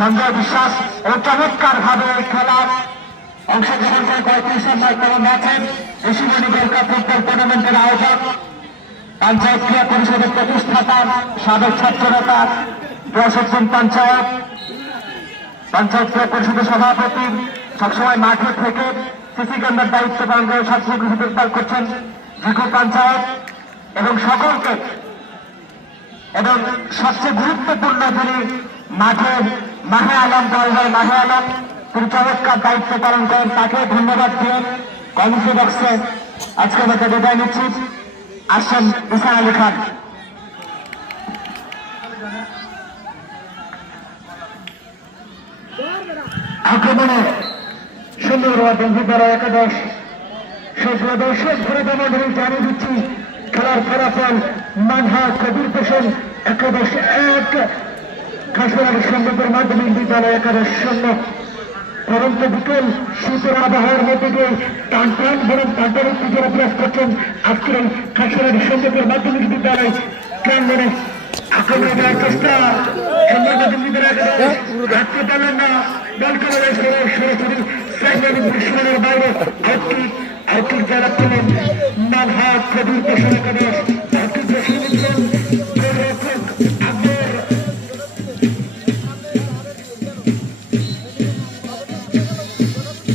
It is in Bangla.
সঞ্জয় বিশ্বাস ও চমৎকার ভাবে খেলার অংশগ্রহণ করে 35 ম্যাচের ঋষিমণি গোল্ড কাপ ফুটবল টুর্নামেন্টের আয়োজক পঞ্চায়েত ক্রীড়া পরিষদের প্রতিষ্ঠাতা সাবেক ছাত্রনেতা প্রশাসন পঞ্চায়েত ক্রীড়া পরিষদের সভাপতি সবসময় মাঠে থেকে সিসি ক্যামেরার দায়িত্ব পালন করে সবসময় দেখভাল করছেন জিকু পঞ্চায়েত এবং সকলকে এবং সবচেয়ে গুরুত্বপূর্ণ যিনি মাহে আলম দলদার মাহে আলম তিনি চমৎকার দায়িত্ব পালন করেন তাকে ধন্যবাদ দিয়ে কমিটি বক্সে আজকে আমাকে বিদায় নিচ্ছি। আসছেন ঈসা আলী খান। আক্রমণে সুন্দরবন বন্ধুদ্বারা একাদশ সুপ্রিয় দর্শক ঘুরে মন্ডলী জানিয়ে দিচ্ছি খেলার ফলাফল মানহা কবির হোসেন একাদশ 1 খাসড়ার সম্মতের মাধ্যমিক বিদ্যালয় একাদশ 0। পরন্ত বিকেল শীতের আবহাওয়ার মধ্যে দিয়ে টান বরং টানটার উত্তেজনা প্রকাশ করছেন আজকের এই খাসড়ার সম্মতের মাধ্যমিক বিদ্যালয় প্রাঙ্গনে। আক্রমণে দেওয়ার চেষ্টা সুন্দর মাধ্যমিক বিদ্যালয় একাদশ রাখতে পারলেন না, বল করে সরাসরি দুশ্মনের বাইরে আউটকিক যারা পেলেন মানহা কবির হোসেন একাদশ।